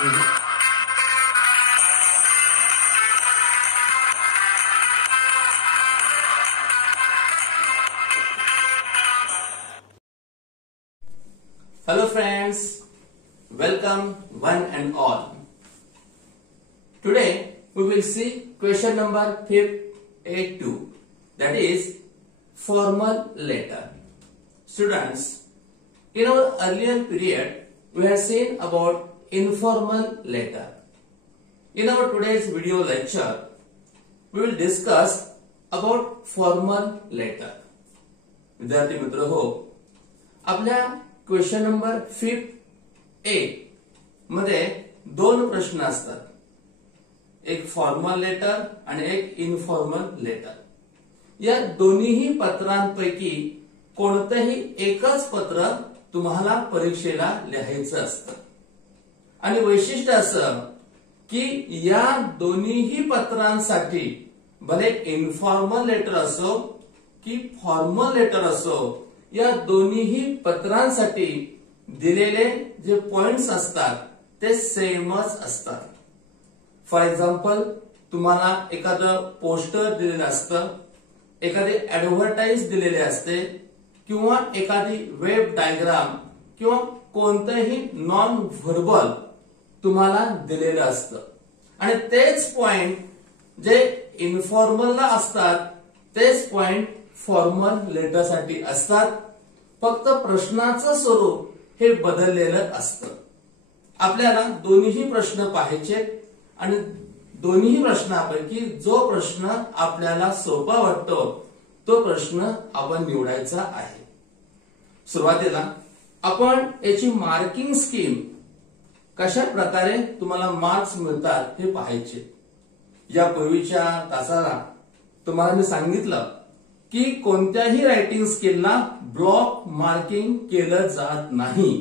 Hello friends, welcome one and all. Today we will see question number 582, that is formal letter. Students, in our earlier period we have seen about informal letter. In our today's video lecture we will discuss about formal letter. विद्यार्थी मित्र हो, आपल्या question number 5A मध्ये दोन प्रश्न असतात, एक formal letter आणि एक इनफॉर्मल लेटर. या दोन्ही पत्रांपैकी कोणतेही एकच पत्र तुम्हाला परीक्षेला लिहायचं असतं आणि वैशिष्ट्य असं की या दोन्ही पत्रांसाठी भले इनफॉर्मल लेटर असो की फॉर्मल लेटर असो, या दोन्ही पत्रांसाठी दिलेले जे पॉइंट्स असतात ते सेमच असतात. फॉर एक्झाम्पल, तुम्हाला एखादं पोस्टर दिलेलं असतं, एखादी ऍडव्हर्टाइज दिलेली असते किंवा एखादी वेब डायग्राम किंवा कोणतंही नॉन व्हर्बल तुम्हाला दिलेलं असतं आणि तेच पॉइंट जे इनफॉर्मलला असतात तेच पॉइंट फॉर्मल लेटर साठी असतात. फक्त प्रश्नाचं स्वरूप हे बदललेलं असतं. आपल्याला दोन्ही प्रश्न पाहायचे आणि दोन्ही प्रश्नापैकी जो प्रश्न आपल्याला सोपा वाटतो तो प्रश्न आपण निवडायचा आहे. सुरुवातीला आपण याची मार्किंग स्कीम कशा प्रकारे तुम्हाला मार्क्स मिळतात हे पाहायचे. यापूर्वीच्या तासाला तुम्हाला मी सांगितलं की कोणत्याही रायटिंग स्किलला ब्लॉक मार्किंग केलं जात नाही,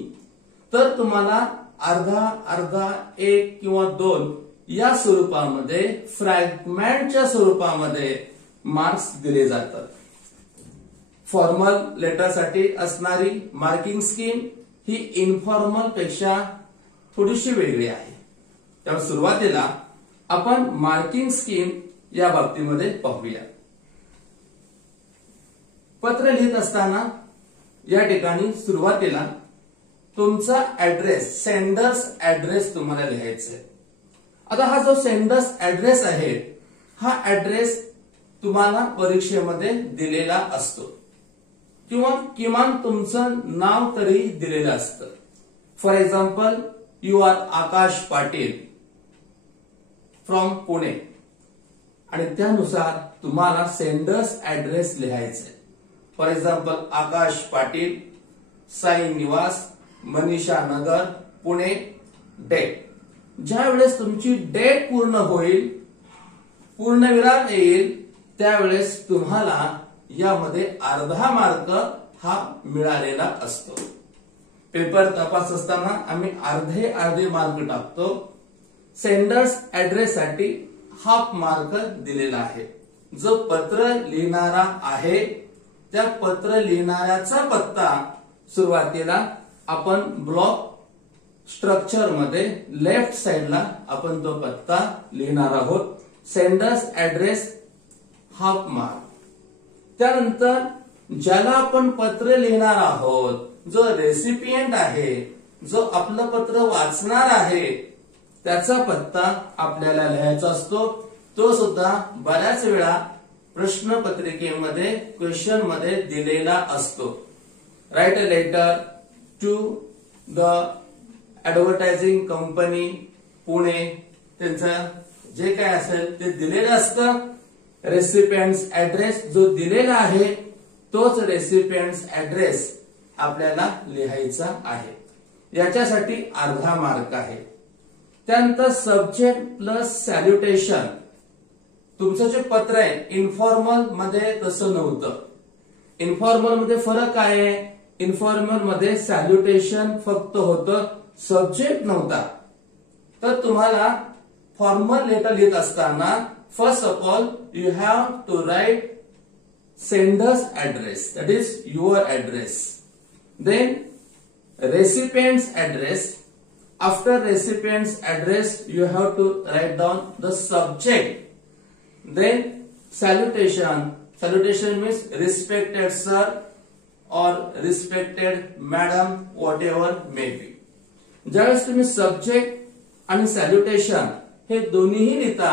तर तुम्हाला अर्धा अर्धा, एक किंवा दोन या स्वरूपामध्ये फ्रॅगमेंटच्या स्वरूपामध्ये मार्क्स दिले जातात. फॉर्मल लेटरसाठी असणारी मार्किंग स्कीम ही इनफॉर्मल पेक्षा थोडीशी वेगळी आहे. त्यामुळे सुरुवातीला आपण मार्किंग स्कीम या बाबतीमध्ये पाहूया. पत्र लिहित असताना या ठिकाणी सुरुवातीला तुमचा ऍड्रेस, सेंडर्स ऍड्रेस तुम्हाला लिहायचा आहे. आता हा जो सेंडर्स ऍड्रेस आहे हा ऍड्रेस तुम्हाला परीक्षेमध्ये दिलेला असतो किंवा किमान तुमचं नाव तरी दिलेलं असतं. For example, you are Akash Patil from Pune आणि त्यानुसार तुम्हाला सेंडर्स ऍड्रेस लिहायचा आहे. For example, Akash Patil, Sai Nivas, Manisha Nagar, Pune, date. ज्या वेळेस तुमची डेट पूर्ण होईल, पूर्णविराम येईल, त्यावेळेस तुम्हाला यामध्ये अर्धा मार्क हा मिळालेला असतो. पेपर तपास असताना आम्ही अर्धे अर्धे मार्क टाकतो. सेंडर्स ऍड्रेस साठी हाफ मार्क दिलेला आहे. जो पत्र लिहिणारा आहे त्या पत्र लिहिणाऱ्याचा पत्ता सुरुवातीला आपण ब्लॉक स्ट्रक्चर मध्ये लेफ्ट साइडला आपण तो पत्ता लिहिणार आहोत. Sender's address half mark. त्यानंतर ज्याला आपण पत्र लिहिणार आहोत, जो रेसिपियंट आहे, जो आपलं पत्र वाचणार आहे, त्याचा पत्ता आपल्याला लिहायचा असतो. तो सुद्धा बऱ्याच वेळा प्रश्नपत्रिकेमध्ये क्वेश्चन मध्ये दिलेला असतो. Write a letter to the advertising company Pune, त्यांचं जे काय असेल ते दिलेलं असतं. रेसिपियंट्स ऍड्रेस जो दिलेला आहे तोच रेसिपियंट्स ऍड्रेस आपल्याला लिहायचा आहे. याच्यासाठी अर्धा मार्क आहे. त्यानंतर सब्जेक्ट प्लस सॅल्युटेशन. तुमचं जे पत्र आहे इनफॉर्मल मध्ये तसं नव्हतं. इनफॉर्मल मध्ये फरक काय आहे? इनफॉर्मल मध्ये सॅल्युटेशन फक्त होतं, सब्जेक्ट नव्हता. तर तुम्हाला फॉर्मल लेटर लिहित असताना first of all you have to write sender's address, that is your address, then recipient's address, after recipient's address you have to write down the subject, then salutation means respected sir or respected madam, whatever may be. ज्यावेळेस तुम्ही subject आणि सॅल्युटेशन हे दोन्हीही लिहिता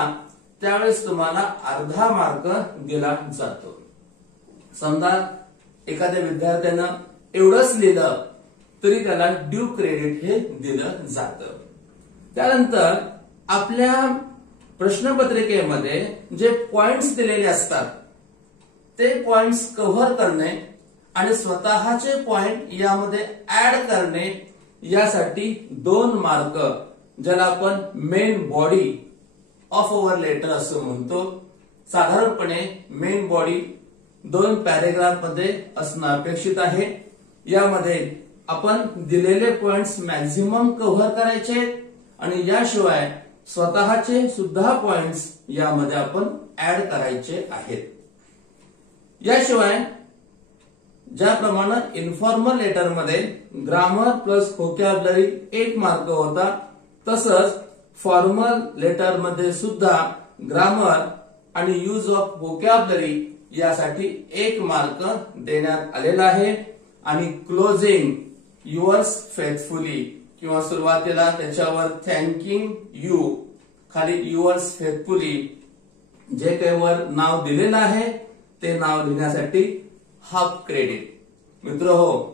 त्यावेळेस तुम्हाला अर्धा mark दिला जातो. समजा एखाद्या विद्यार्थ्यानं एवढंच लिहिलं तरी त्याला ड्यू क्रेडिट हे दिलं जातं. त्यानंतर आपल्या प्रश्नपत्रिकेमध्ये जे पॉइंट्स दिलेले असतात ते पॉइंट्स कव्हर करणे आणि स्वतःचे पॉइंट यामध्ये ऍड करणे यासाठी 2 मार्क, ज्याला आपण main body of our letter असं म्हणतो. साधारणपणे मेन बॉडी 2 पॅरेग्राफ मध्ये असणं अपेक्षित आहे. यामध्ये आपण दिलेले पॉइंट्स मॅक्झिमम कव्हर करायचे आणि याशिवाय स्वतःचे सुद्धा पॉइंट्स यामध्ये आपण ऍड करायचे आहेत. याशिवाय ज्याप्रमाणे इन्फॉर्मल लेटर मध्ये ग्रामर प्लस व्होकॅब्युलरी 1 मार्क होता, तसंच फॉर्मल लेटर मध्ये सुद्धा ग्रामर आणि यूज ऑफ व्होकॅब्युलरी यासाठी 1 मार्क देण्यात आलेला आहे. आणि क्लोजिंग युअर्स फेथफुली किंवा सुरुवातीला त्याच्यावर थँकिंग यू, खाली युअर्स फेथफुली जे काही वर नाव दिलेलं आहे ते नाव लिहिण्यासाठी हाफ क्रेडिट. मित्र हो,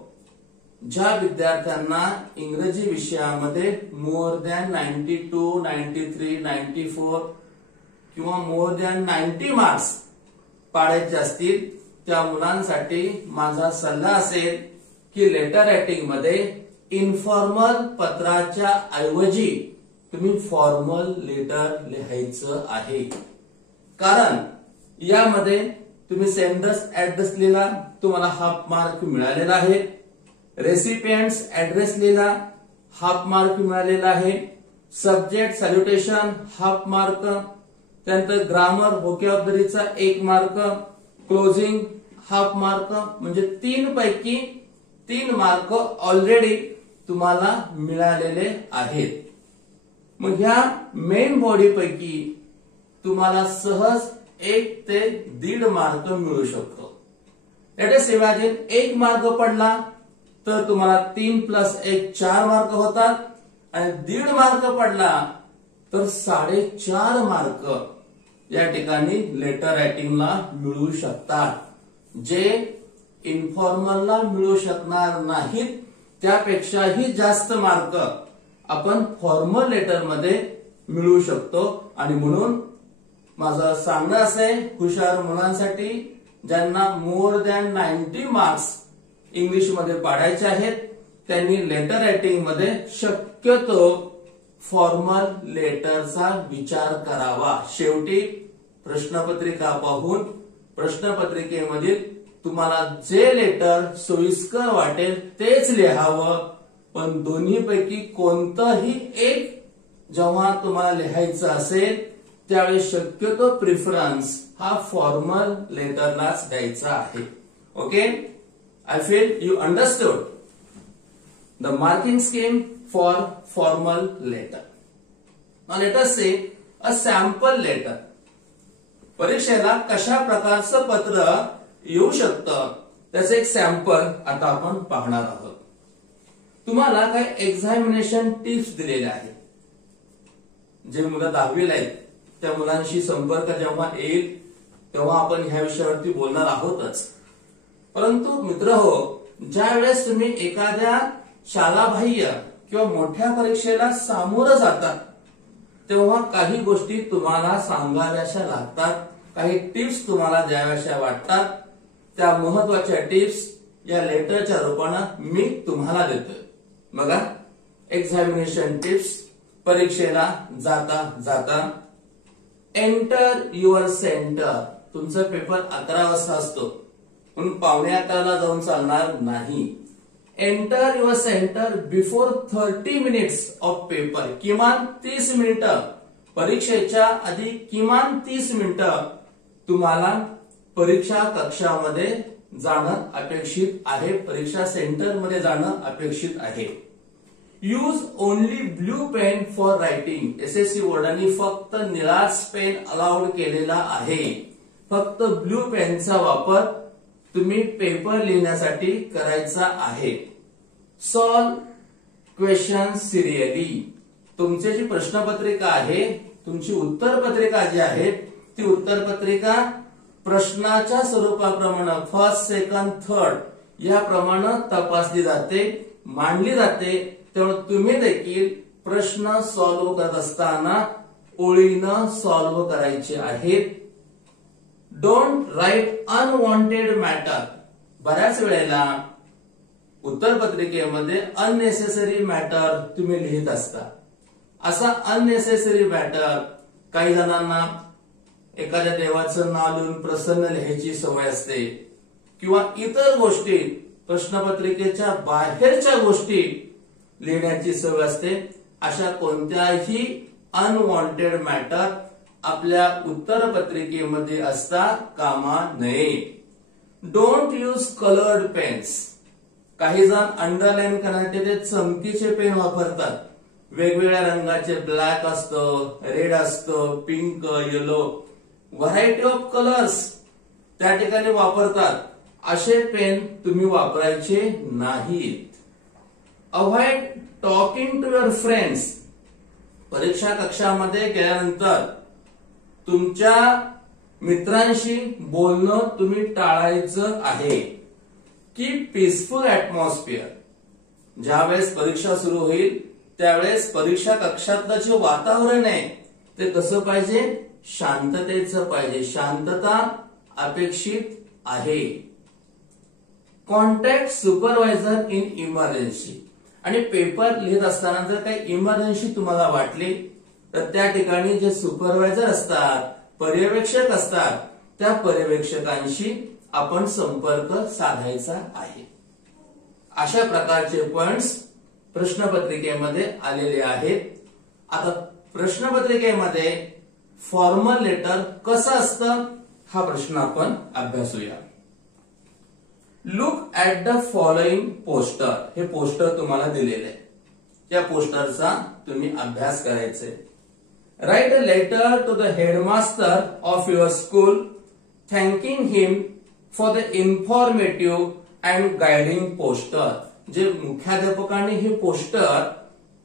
ज्या विद्यार्थ्यांना इंग्रजी विषयामध्ये मोर दॅन 92, 93, 94 किंवा मोर दॅन 90 मार्क्स पाडायचे असतील त्या मुलांसाठी माझा सल्ला असेल की लेटर रायटिंग मध्ये इन्फॉर्मल पत्राच्या ऐवजी तुम्ही फॉर्मल लेटर लिहायचं आहे. कारण यामध्ये तुम्ही सेंडर्स ऍड्रेस लिहिला, तुम्हाला हाफ मार्क मिळालेला आहे. रेसिपिएंट्स ऍड्रेस लिहिला, हाफ मार्क मिळालेला आहे. सब्जेक्ट सॅल्युटेशन हाफ मार्क, त्यानंतर ग्रामर व्होकॅब्युलरीचा 1 मार्क, क्लोजिंग हाफ मार्क, म्हणजे 3 पैकी 3 मार्क ऑलरेडी तुम्हाला मिळालेले आहेत. मग ह्या मेन बॉडी पैकी तुम्हाला सहज 1 ते 1.5 मार्क मिळू शकतो. लेट अस इमॅजिन 1 मार्क पडला तर तुम्हाला 3 + 1 4 मार्क होतात आणि 1.5 मार्क पडला तर 4.5 मार्क या ठिकाणी लेटर रायटिंगला मिळू शकतात, जे इन्फॉर्मलला मिळू शकणार नाहीत. त्यापेक्षाही जास्त मार्क आपण फॉर्मल लेटर मध्ये मिळू शकतो. आणि म्हणून माझं सांगणं असे हुशार मुलांसाठी ज्यांना मोर दॅन 90 मार्क्स इंग्लिश मध्ये पाडायचे आहेत त्यांनी लेटर रायटिंग मध्ये शक्यतो फॉर्मल लेटरचा विचार करावा. शेवटी प्रश्नपत्रिका पाहून प्रश्नपत्रिकेमधील तुम्हाला जे लेटर सोयीस्कर वाटेल तेच लिहावं, पण दोन्हीपैकी कोणतंही एक जेव्हा तुम्हाला लिहायचं असेल त्यावेळी शक्यतो प्रिफरन्स हा फॉर्मल लेटरलाच द्यायचा आहे. Okay, I feel you understood the marking scheme for formal letter. Now let us say a sample letter. परीक्षेला कशा प्रकारचं पत्र येऊ शकतं त्याचे एक सॅम्पल आता आपण पाहणार आहोत. तुम्हाला काही एक्झामिनेशन टिप्स दिलेल्या आहेत. जे मुलं 10वीला आहेत त्या मुलांशी संपर्क जेव्हा येईल तेव्हा आपण ह्या विषयावरती बोलणार आहोतच. परंतु मित्र हो, ज्या वेळेस तुम्ही एखाद्या शालाबाह्य किंवा मोठ्या परीक्षेला सामोरं जातात तेव्हा काही गोष्टी तुम्हाला सांगाव्याशा लागतात, काही टिप्स तुम्हाला द्याव्याशा वाटतात. त्या महत्वाच्या टिप्स या लेटरच्या रूपानं मी तुम्हाला देतोय. बघा, एक्झामिनेशन टिप्स. परीक्षेला जाता जाता एंटर युअर सेंटर. तुमचा पेपर 11 वाजता असतो म्हणून 11:15 जाऊन चालणार नाही. Enter your centre before 30 minutes of paper. किमान 30 मिनिटं, परीक्षेच्या आधी किमान 30 मिनिटं तुम्हाला परीक्षा कक्षामध्ये जाणं अपेक्षित आहे, परीक्षा सेंटर मध्ये जाणं अपेक्षित आहे. Use only blue pen for writing. SSC बोर्डाने फक्त निळाच पेन अलाउड केलेला आहे. फक्त ब्ल्यू पेनचा वापर तुम्ही पेपर लिहिण्यासाठी करायचा आहे. Solve question serially. तुमची जी प्रश्नपत्रिका आहे, तुमची उत्तरपत्रिका जी आहे, ती उत्तरपत्रिका प्रश्नाच्या स्वरूपाप्रमाणे फर्स्ट, सेकंड, थर्ड याप्रमाणे तपासली जाते, मांडली जाते. त्यामुळे तुम्ही देखील प्रश्न सॉल्व्ह करत असताना ओळीनं सॉल्व्ह करायचे आहेत. Don't write unwanted matter. बऱ्याच वेळेला उत्तरपत्रिकेमध्ये अननेसेसरी मॅटर तुम्ही लिहित असता. असा अननेसेसरी मॅटर, काही जणांना एखाद्या देवाचं नाव लिहून प्रसन्न लिहायची सवय असते, किंवा इतर गोष्टी प्रश्नपत्रिकेच्या बाहेरच्या गोष्टी लिहिण्याची सवय असते. अशा कोणत्याही अनवॉन्टेड मॅटर आपल्या उत्तरपत्रिकेमध्ये असता कामा नये. Don't use coloured pens. काही जण अंडरलाईन करण्यासाठी ते चमकीचे पेन वापरतात. वेगवेगळ्या रंगाचे, ब्लॅक असतं, रेड असतं, pink, yellow, variety of colours त्या ठिकाणी वापरतात. असे पेन तुम्ही वापरायचे नाहीत. Avoid talking to your friends. परीक्षा कक्षामध्ये गेल्यानंतर तुमच्या मित्रांशी बोलणं तुम्ही टाळायचं आहे. Keep peaceful atmosphere. ज्यावेळेस परीक्षा सुरू होईल त्यावेळेस परीक्षा कक्षातलं जे वातावरण आहे ते कसं पाहिजे? शांततेचं पाहिजे. शांतता अपेक्षित आहे. Contact supervisor in emergency. आणि पेपर लिहित असताना जर काही इमर्जन्सी तुम्हाला वाटली तर त्या ठिकाणी जे सुपरवायझर असतात, पर्यवेक्षक असतात, त्या पर्यवेक्षकांशी आपण संपर्क साधायचा आहे. अशा प्रकारचे पॉइंट्स प्रश्नपत्रिकेमध्ये आलेले आहेत. आता प्रश्नपत्रिकेमध्ये फॉर्मल लेटर कसं असतं हा प्रश्न आपण अभ्यासूया. Look at the following poster. हे पोस्टर तुम्हाला दिलेले आहे. त्या पोस्टरचा तुम्ही अभ्यास करायचा आहे. Write a letter to the headmaster of your school thanking him for the informative and guiding poster. जे मुख्याध्यापकांनी हे पोस्टर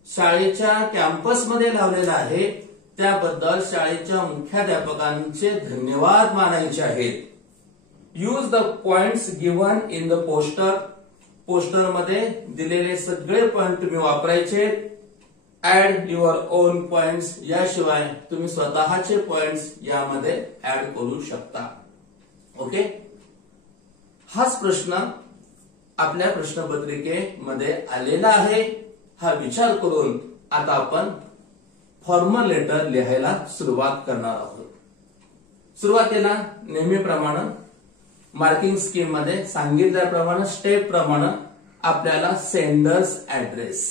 शाळेच्या कॅम्पसमध्ये लावलेलं आहे त्याबद्दल शाळेच्या मुख्याध्यापकांचे धन्यवाद मानायचे आहेत. Use the points given in the poster. Poster मध्ये दिलेले सगळे पॉइंट तुम्ही वापरायचे. Add your own points. याशिवाय तुम्ही स्वतःचे पॉइंट्स यामध्ये ऍड करू शकता. ओके. हाच प्रश्न आपल्या प्रश्नपत्रिकेमध्ये आलेला आहे. हा विचार करून आता आपण फॉर्मल लेटर लिहायला सुरुवात करणार आहोत. सुरुवातीला नेहमीप्रमाणे मार्किंग स्कीम मध्ये सांगितल्याप्रमाणे स्टेप प्रमाणे आपल्याला सेंडर्स ऍड्रेस.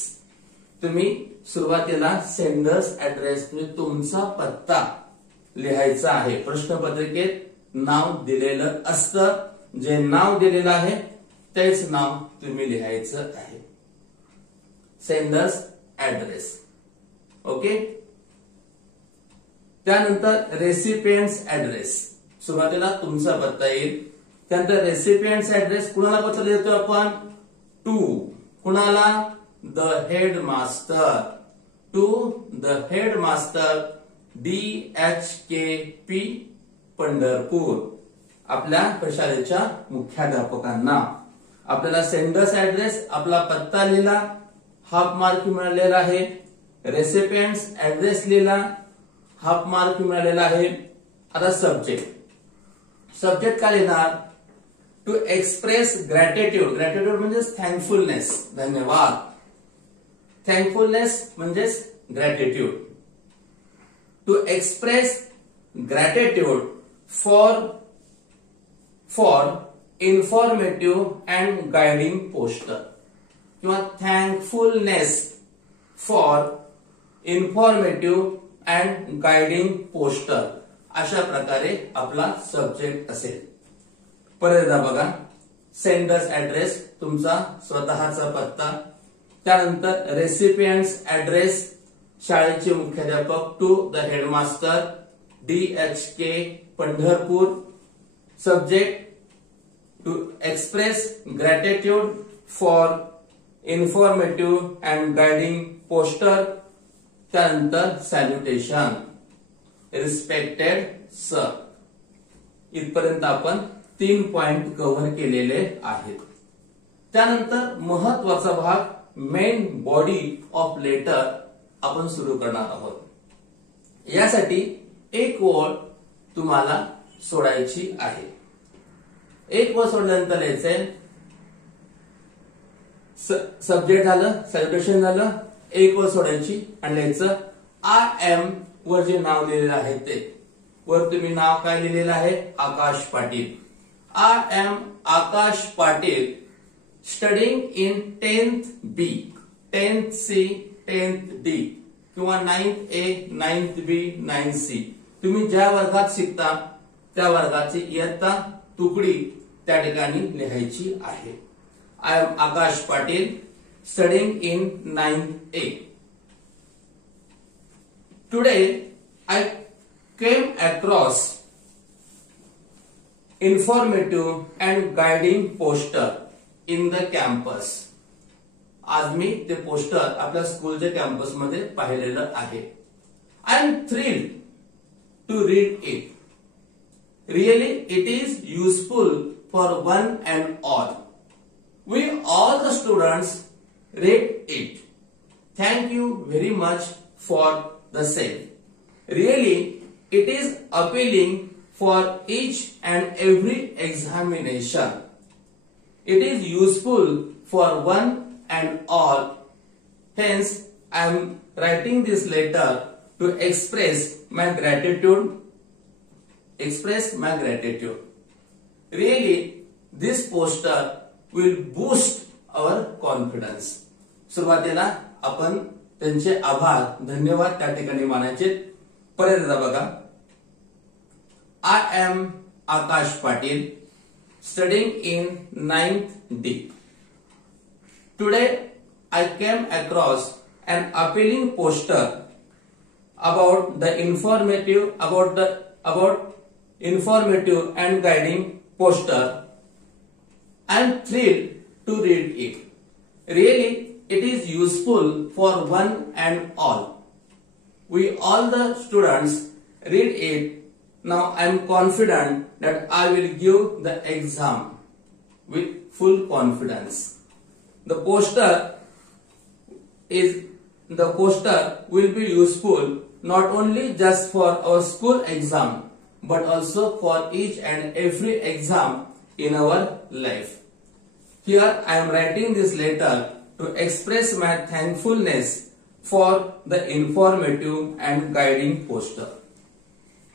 तुम्ही सुरुवातीला सेंडर्स ऍड्रेस म्हणजे तुमचा पत्ता लिहायचा आहे. प्रश्नपत्रिकेत नाव दिलेलं असतं. जे नाव दिलेलं आहे तेच नाव तुम्ही लिहायचं आहे. Sender's address. ओके. त्यानंतर रेसिपियंट्स ऍड्रेस. सुरुवातीला तुमचा पत्ता येईल. त्यानंतर रेसिपियंट्स ऍड्रेस कुणाला पत्र देतो आपण? टू. कुणाला? The headmaster. To the headmaster DHKP Pandharpur. आपल्या प्रशालेच्या मुख्याध्यापकांना. आपल्याला सेंडर्स ऍड्रेस आपला पत्ता लिहिला, हाफ मार्क मिळालेला आहे. रेसिपियंट्स ऍड्रेस लिहिला, हाफ मार्क मिळालेला आहे. आता सब्जेक्ट. सब्जेक्ट काय लिहिणार? To express gratitude. ग्रॅटिट्यूड म्हणजे थँकफुलनेस, धन्यवाद. थँकफुलनेस म्हणजे gratitude. To express gratitude for informative and guiding poster. किंवा thankfulness for informative and guiding poster. अशा प्रकारे आपला सब्जेक्ट असेल. परत एकदा बघा. सेंडर्स ऍड्रेस तुमचा स्वतःचा पत्ता. त्यानंतर रेसिपियंट्स ऍड्रेस, शाळेचे मुख्याध्यापक to the headmaster DHK Pandharpur. Subject to express gratitude for informative and guiding poster. त्यानंतर सॅल्युटेशन, रिस्पेक्टेड सर. इथपर्यंत आपण 3 पॉइंट कव्हर केलेले आहेत. त्यानंतर महत्वाचा भाग मेन बॉडी ऑफ लेटर आपण सुरू करणार आहोत. यासाठी एक ओळ तुम्हाला सोडायची आहे. एक ओळ सोडल्यानंतर लिहायचंय सब्जेक्ट झालं, सॅल्युटेशन झालं, एक ओळ सोडायची आणि लिहायचं आय एम. वर जे नाव लिहिलेलं आहे ते वर तुम्ही नाव काय लिहिलेलं आहे, Akash Patil. I am Akash Patil studying in 10th B, 10th C, 10th D किंवा 9th A, 9th B, 9th C. तुम्ही ज्या वर्गात शिकता त्या वर्गाची इयत्ता तुकडी त्या ठिकाणी लिहायची आहे. I am Akash Patil studying in 9th A. Today I came across informative and guiding poster in the campus. आज मी ते पोस्टर आपल्या स्कूलच्या कॅम्पस मध्ये पाहिलेलं आहे. I am thrilled to read it. Really it is useful for one and all. We all the students read it. Thank you very much for the same. Really it is appealing for each and every examination. It is useful for one and all. Hence I am writing this letter to express my gratitude. Really this poster will boost our confidence. सुरुवातीला आपण त्यांचे आभार, धन्यवाद त्या ठिकाणी मानायचे. परत एकदा बघा. I am Akash Patil studying in 9th D. Today I came across an appealing poster about informative and guiding poster. I am thrilled to read it. Really it is useful for one and all. We all the students read it. Now I am confident that I will give the exam with full confidence. The poster will be useful not only just for our school exam but also for each and every exam in our life. Here I am writing this letter to express my thankfulness for the informative and guiding poster.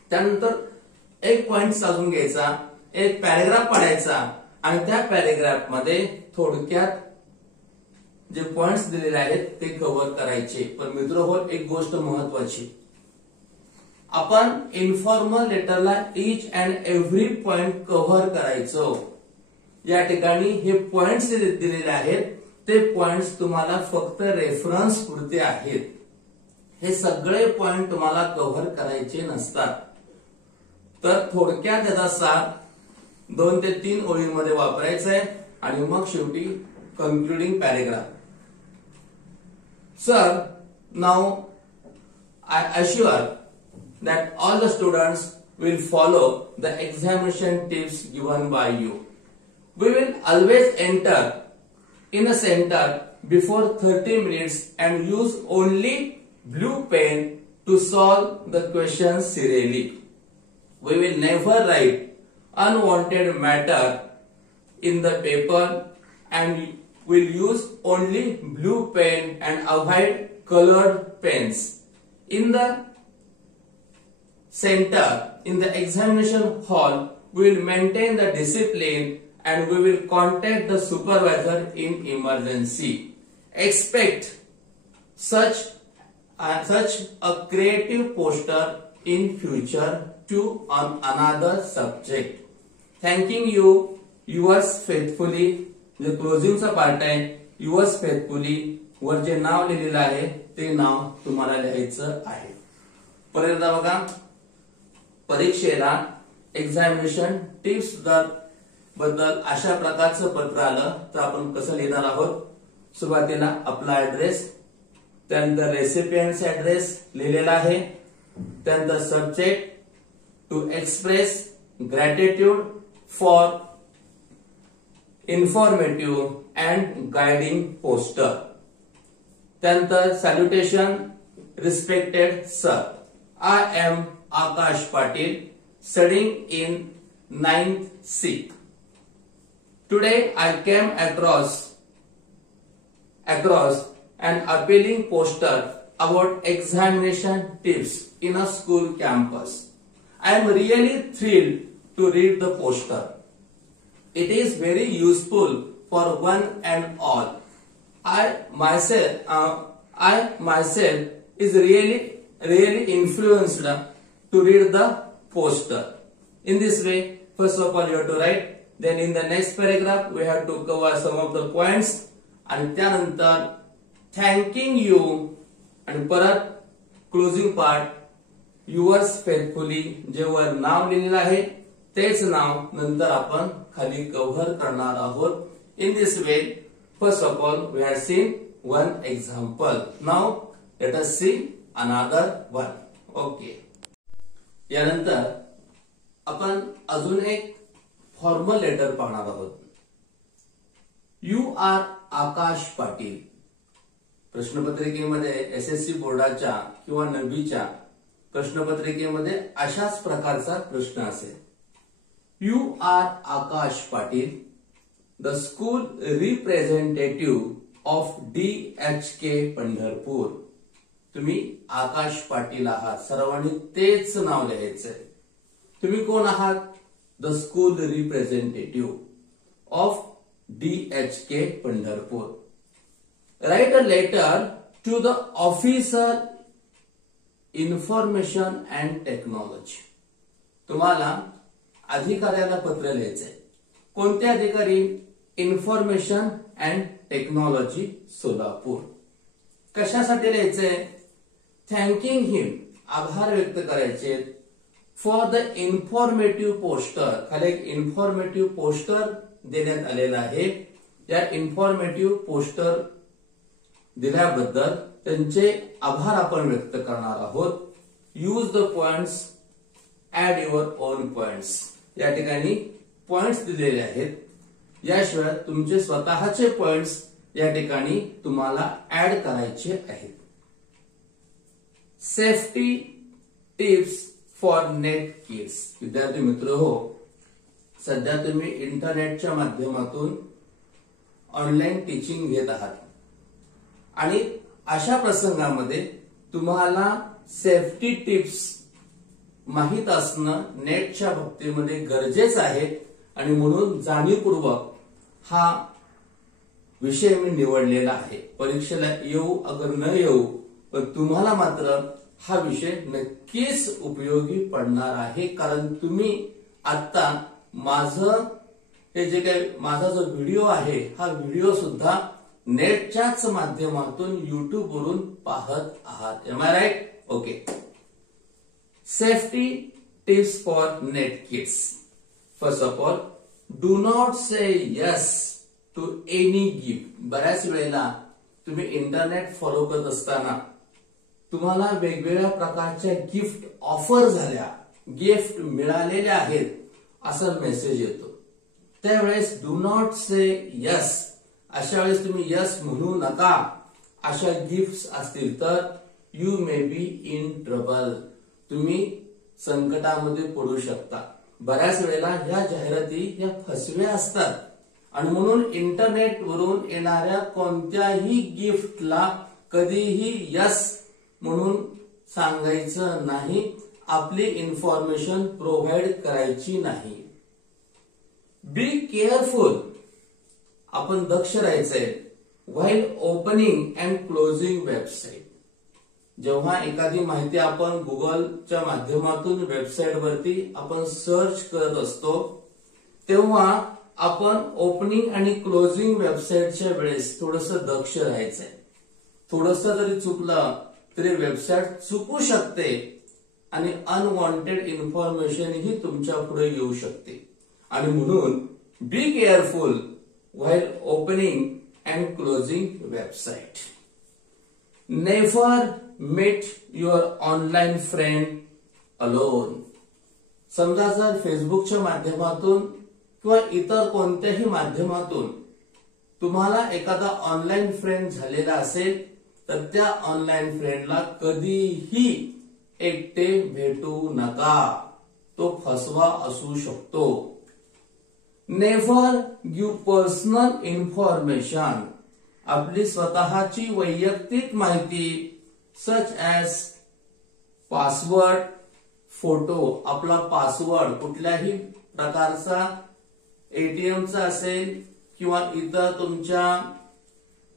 त्यानंतर एक point समजून घ्यायचा, एक paragraph पढायचा आणि त्या paragraph मध्ये थोडक्यात जे पॉइंट्स दिलेले आहेत ते कव्हर करायचे. पण मित्रहो एक गोष्ट महत्वाची, आपण इन्फॉर्मल लेटरला each and every point cover करायचो. या ठिकाणी हे पॉइंट्स दिलेले आहेत ते पॉइंट्स तुम्हाला फक्त रेफरन्स पुरते आहेत. हे सगळे पॉइंट तुम्हाला कव्हर करायचे नसतात. तर थोडक्यात त्याचा सार 2 ते 3 ओळींमध्ये वापरायचा आहे आणि मग शेवटी concluding paragraph. Sir, now I assure that all the students will follow the examination tips given by you. We will always enter in a center before 30 minutes and use only blue pen to solve the questions serially. We will never write unwanted matter in the paper and will use only blue pen and avoid colored pens. In the center, in the examination hall, we will maintain the discipline and we will contact the supervisor in emergency. Expect such a creative poster in future to on another subject. Thanking you, yours faithfully. The closing चा part आहे. Yours faithfully, वर जे नाव लिहिलेलं आहे ते नाव तुम्हाला लिहायचं आहे. परत बघा, परीक्षेला एक्झामिनेशन टिप्स बद्दल अशा प्रकारचं पत्र आलं तर आपण कसं लिहिणार आहोत. सुरुवातीला आपला ऍड्रेस, त्यानंतर रेसिपियंट्स ऍड्रेस लिहिलेला आहे, त्यानंतर subject to express gratitude for informative and guiding poster. त्यानंतर salutation, respected sir, I am Akash Patil, studying in 9th C. Today I came across an appealing poster about examination tips in a school campus. I am really thrilled to read the poster. It is very useful for one and all. I myself is really influenced to read the poster. In this way, first of all you have to write, then in the next paragraph we have to cover some of the points, आणि त्यानंतर thanking you, आणि परत closing part yours faithfully, जे वर नाव लिहिलेलं आहे तेच नाव नंतर आपण खाली कव्हर करणार आहोत. In this way, first of all we have seen one example. Now let us see another one. Okay. यानंतर आपण अजून एक फॉर्मल लेटर पाहणार आहोत. You are Akash Patil. प्रश्नपत्रिकेमध्ये एसएससी बोर्डाच्या किंवा नववीच्या प्रश्नपत्रिकेमध्ये अशाच प्रकारचा प्रश्न असेल. You are Akash Patil, the school representative of DHK Pandharpur. तुम्ही आकाश पाटील आहात, सर्वांनी तेच नाव लिहायचंय. तुम्ही कोण आहात? The school representative of DHK Pandharpur. Write a letter to the officer information and technology. तुम्हाला अधिकाऱ्याला पत्र लिहायचंय. कोणते अधिकारी? Information and technology Solapur. कशासाठी लिहायचंय? थँकिंग हिम, आभार व्यक्त करायचे, फॉर द इन्फॉर्मेटिव्ह पोस्टर. खाली एक इन्फॉर्मेटिव्ह पोस्टर देण्यात आलेला आहे. या इन्फॉर्मेटिव्ह पोस्टर दिल्याबद्दल त्यांचे आभार आपण व्यक्त करणार आहोत. Use the points, add your own points. या ठिकाणी पॉइंट्स दिलेले आहेत. याशिवाय तुमचे स्वतःचे पॉइंट्स या ठिकाणी तुम्हाला ऍड करायचे आहेत. Safety tips for net kids. विद्यार्थी मित्र हो, सध्या तुम्ही इंटरनेटच्या माध्यमातून ऑनलाईन टीचिंग घेत आहात आणि अशा प्रसंगामध्ये तुम्हाला सेफ्टी टिप्स माहित असणं नेटच्या बाबतीमध्ये गरजेचं आहे आणि म्हणून जाणीवपूर्वक हा विषय मी निवडलेला आहे. परीक्षेला येऊ अगर न येऊ पण तुम्हाला मात्र हा विषय नक्कीच उपयोगी पडणार आहे. कारण तुम्ही आता माझं हे जे काही माझा जो व्हिडिओ आहे हा व्हिडिओ सुद्धा नेटच्याच माध्यमातून युट्यूब वरून पाहत आहात. Am I right? Okay. Safety tips for net kids. First of all, do not say yes to any gift. बऱ्याच वेळेला तुम्ही इंटरनेट फॉलो करत असताना तुम्हाला वेगवेगळ्या प्रकारच्या गिफ्ट ऑफर झाल्या, गिफ्ट मिळालेल्या आहेत असा मेसेज येतो. त्यावेळेस डू नॉट से यस, अशा वेळेस तुम्ही यस म्हणू नका. अशा गिफ्ट्स असतील तर you may be in trouble, तुम्ही संकटामध्ये पडू शकता. बऱ्याच वेळेला ह्या जाहिराती ह्या फसव्या असतात आणि म्हणून इंटरनेट वरून येणाऱ्या कोणत्याही गिफ्टला कधीही यस म्हणून सांगायचं नाही. आपली इन्फॉर्मेशन प्रोव्हाइड करायची नाही. बी केअरफुल, आपण दक्ष राहायचंय. While opening and closing website. जेव्हा एखादी माहिती आपण गुगलच्या माध्यमातून वेबसाईट वरती आपण सर्च करत असतो तेव्हा आपण ओपनिंग आणि क्लोजिंग वेबसाईटच्या वेळेस थोडंसं दक्ष राहायचंय. थोडस जरी चुकलं तरी वेबसाईट चुकू शकते आणि अनवॉन्टेड इन्फॉर्मेशन ही तुमच्या पुढे येऊ शकते. आणि म्हणून be careful while opening and closing website. Never meet your online friend alone. समजा जर फेसबुकच्या माध्यमातून किंवा इतर कोणत्याही माध्यमातून तुम्हाला एखादा ऑनलाईन फ्रेंड झालेला असेल तर त्या ऑनलाईन फ्रेंडला कधीही एकटे भेटू नका. तो फसवा असू शकतो. Never give personal information. आपली स्वतःची वैयक्तिक माहिती सच ॲज पासवर्ड, फोटो, आपला पासवर्ड कुठल्याही प्रकारचा एटीएमचा असेल किंवा इतर तुमच्या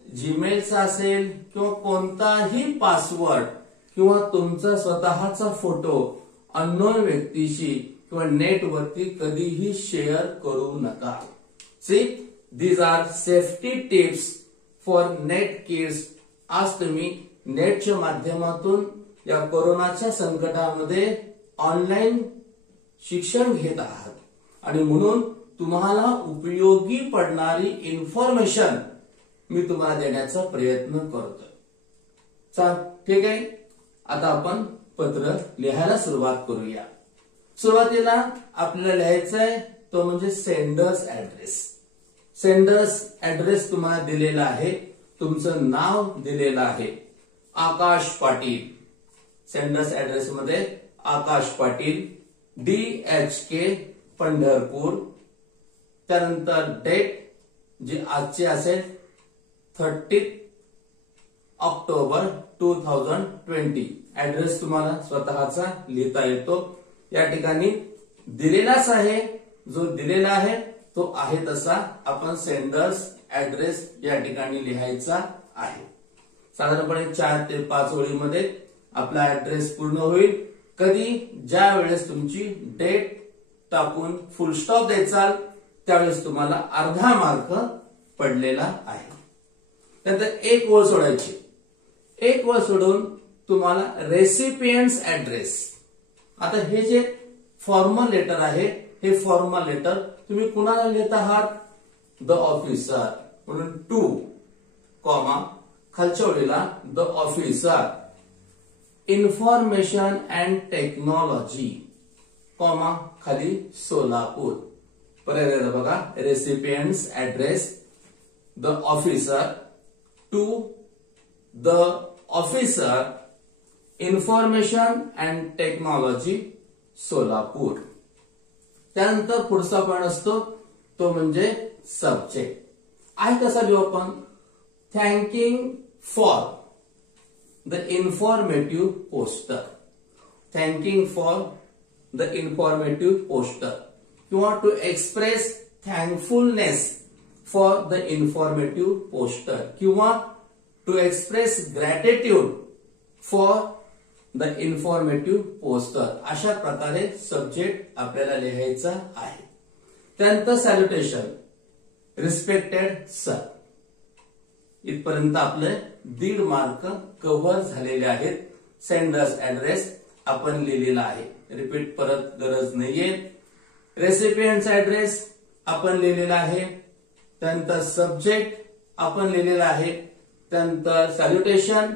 जीमेलचा असेल किंवा कोणताही पासवर्ड किंवा तुमचा स्वतःचा फोटो अननोन व्यक्तीशी किंवा नेटवरती कधीही शेअर करू नका. See, these are safety tips for net kids. आज तुम्ही नेटच्या माध्यमातून या कोरोनाच्या संकटामध्ये ऑनलाईन शिक्षण घेत आहात आणि म्हणून तुम्हाला उपयोगी पडणारी इन्फॉर्मेशन मी तुम्हाला देण्याचा प्रयत्न करतोय. चल, ठीक आहे. आता आपण पत्र लिहायला सुरुवात करूया. सुरुवातीला आपल्याला लिहायचं आहे तो म्हणजे सेंडर्स ऍड्रेस. सेंडर्स ऍड्रेस तुम्हाला दिलेला आहे. तुमचं नाव दिलेलं आहे आकाश पाटील. सेंडर्स ऍड्रेस मध्ये आकाश पाटील, DHK पंढरपूर. त्यानंतर डेट जी आजची असेल 30 ऑक्टोबर 2020. ऍड्रेस तुम्हाला स्वतःचा लिहिता येतो. या ठिकाणी दिलेलाच आहे. जो दिलेला आहे तो आहे तसा आपण सेंडर्स ऍड्रेस या ठिकाणी लिहायचा आहे. साधारणपणे 4 ते 5 ओळीमध्ये आपला ऍड्रेस पूर्ण होईल. कधी ज्या वेळेस तुमची डेट टाकून फुल स्टॉप द्यायचाल त्यावेळेस तुम्हाला अर्धा मार्क पडलेला आहे. नंतर एक ओळ सोडायची. एक ओळ सोडून तुम्हाला रेसिपियंट्स ऍड्रेस. आता हे जे फॉर्मल लेटर आहे हे फॉर्मल लेटर तुम्ही कुणाला लिहित आहात? The officer. म्हणून टू कॉमा खालच्या ओळीला the officer information and technology comma खाली सोलापूर. परत एकदा बघा, recipient's address the officer to the officer information and technology Solapur. त्यानंतर पुढचा पॉइंट असतो तो म्हणजे सब्जेक्ट. आहे कसा लिहू आपण? Thanking for the informative poster. Thanking for the informative poster किंवा to express thankfulness for the informative poster किंवा to express gratitude for the informative poster. अशा प्रकारे सब्जेक्ट आपल्याला लिहायचा आहे. त्यानंतर सॅल्युटेशन. Respected sir. इथपर्यंत आपले 1.5 मार्क कव्हर झालेले आहेत. सेंडर्स ऍड्रेस आपण लिहिलेला आहे. रिपीट परत गरज नाहीये. रेसिपियंट्स ऍड्रेस आपण लिहिलेला आहे. त्यानंतर सब्जेक्ट आपण लिहिलेला आहे. त्यानंतर सॅल्युटेशन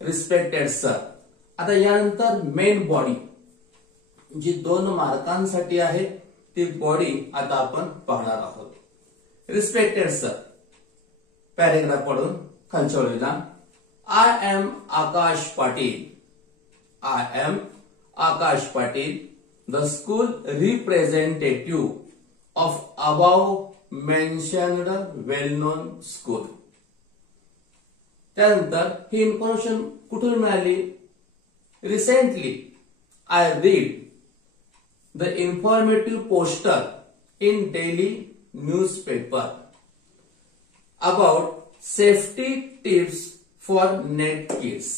रिस्पेक्टेड सर. आता यानंतर मेन बॉडी जी 2 मार्कांसाठी आहे ती बॉडी आता आपण पाहणार आहोत. Respected sir. पॅरेग्राफ पढून खालच्या ओळीला I am Akash Patil. I am Akash Patil the school representative of above mentioned well known school. त्यानंतर ही इन्फॉर्मेशन कुठून मिळाली? Recently I read the informative poster in daily newspaper about safety tips for net kids.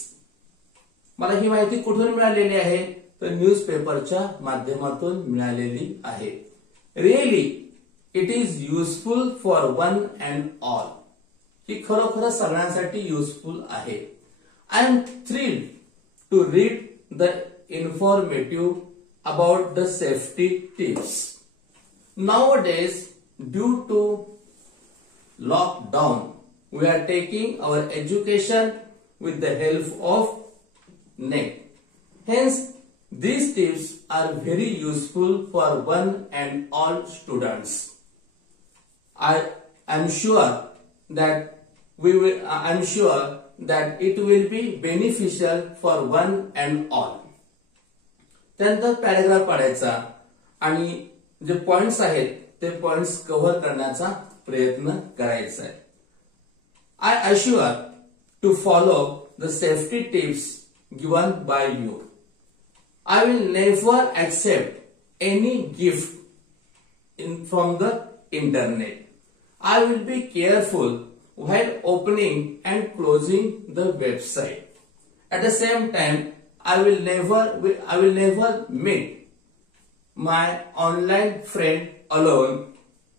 मला ही माहिती कुठून मिळालेली आहे? तर न्यूजपेपरच्या माध्यमातून मिळालेली आहे. Really it is useful for one and all. ही खरोखर सगळ्यांसाठी युजफुल आहे. I am thrilled to read the informative about the safety tips. Nowadays, due to lockdown, we are taking our education with the help of net. Hence, these tips are very useful for one and all students. I am sure that it will be beneficial for one and all. त्यानंतर paragraph पाडायचा आणि जे points आहेत ते points cover करण्याचा प्रयत्न करायचा आहे. I assure to follow the safety tips given by you. I will never accept any gift from the internet. I will be careful while opening and closing the website. At the same time, I will never meet my online friend alone.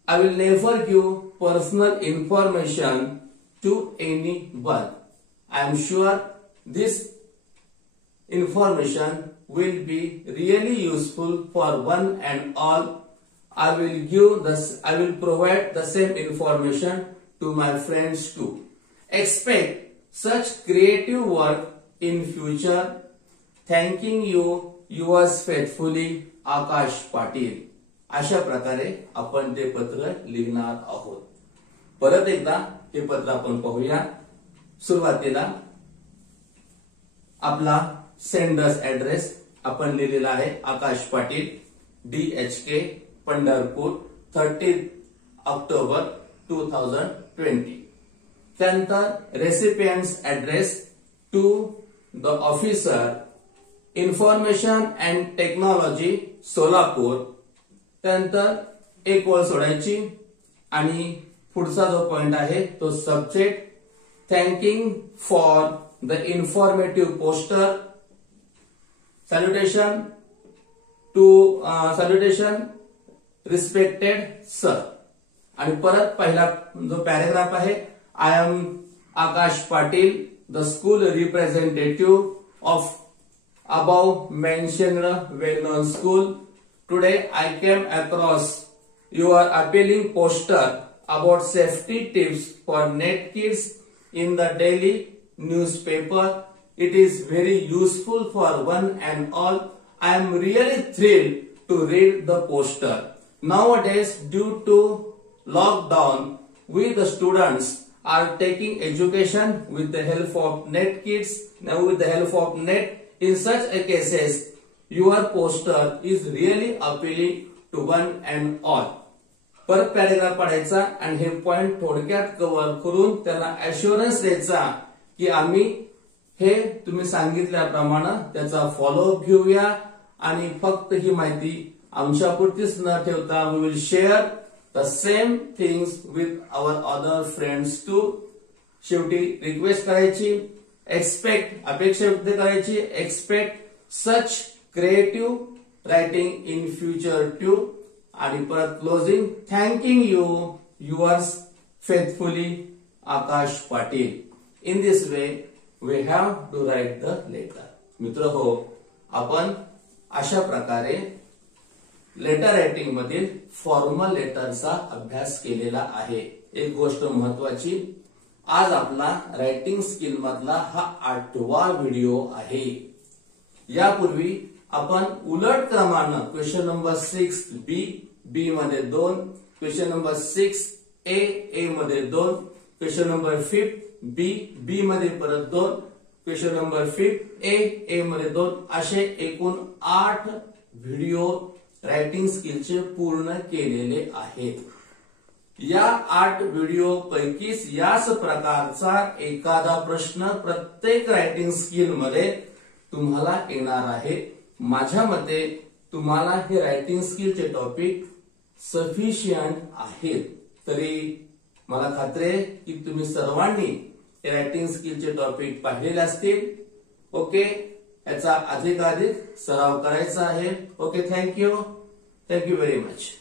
I will never give personal information to anyone. I am sure this information will be really useful for one and all. I will provide the same information to my friends too. Expect such creative work in future. Thanking you, yours faithfully, आकाश पाटील. अशा प्रकारे आपण ते पत्र लिहिणार आहोत. परत एकदा हे पत्र आपण पाहूया. सुरुवातीला आपला सेंडर्स ऍड्रेस आपण लिहिलेला आहे आकाश पाटील, DHK, पंढरपूर, 30 ऑक्टोबर 2020. त्यानंतर recipient's address to the officer information and technology, Solapur. त्यानंतर एक ओळ सोडायची आणि पुढचा जो पॉइंट आहे तो subject thanking for the informative poster. Salutation respected sir. आणि परत पहिला जो पॅरेग्राफ आहे, I am Akash Patil, the school representative of above mentioned well-known school. Today I came across your appealing poster about safety tips for net kids in the daily newspaper. It is very useful for one and all. I am really thrilled to read the poster. Nowadays, due to lockdown, we the students are taking education with the help of net kids. Now with the help of net. In such a cases, your poster is really appealing to one and all. परत paragraph पढायचा आणि हे point थोडक्यात cover करून त्याला assurance द्यायचा की आम्ही हे तुम्ही सांगितल्याप्रमाणे त्याचा फॉलोअप घेऊया आणि फक्त ही माहिती आमच्यापुरतीच न ठेवता we will share the same things with our other friends too. शेवटी रिक्वेस्ट करायची, एक्सपेक्ट अपेक्षा व्यक्त करायची, expect such creative writing in future too. आणि परत closing, thanking you, yours faithfully Akash Patil. In this way we have to write the letter. मित्र हो, आपण अशा प्रकारे लेटर रायटिंग मधील फॉर्मल लेटरचा अभ्यास केलेला आहे. एक गोष्ट महत्वाची, आज आपला रायटिंग स्किल मधला हा 8वा व्हिडिओ आहे. यापूर्वी आपण उलट क्रमानं क्वेश्चन नंबर 6 बी मध्ये 2, क्वेश्चन नंबर 6 ए मध्ये 2, क्वेश्चन नंबर 5 बी मध्ये परत 2, क्वेश्चन नंबर 5 ए मध्ये 2 असे एकूण 8 व्हिडिओ रायटिंग स्किलचे पूर्ण केलेले आहेत. या 8 व्हिडिओ पैकीच याच प्रकारचा एखादा प्रश्न प्रत्येक रायटिंग स्किल मध्ये तुम्हाला येणार आहे. माझ्या मते तुम्हाला हे रायटिंग स्किलचे टॉपिक सफिशियंट आहेत. तरी मला खात्री आहे की तुम्ही सर्वांनी हे रायटिंग स्किलचे टॉपिक पाहिलेले असतील. ओके, याचा अधिकाधिक सराव करायचा आहे. Okay, thank you very much.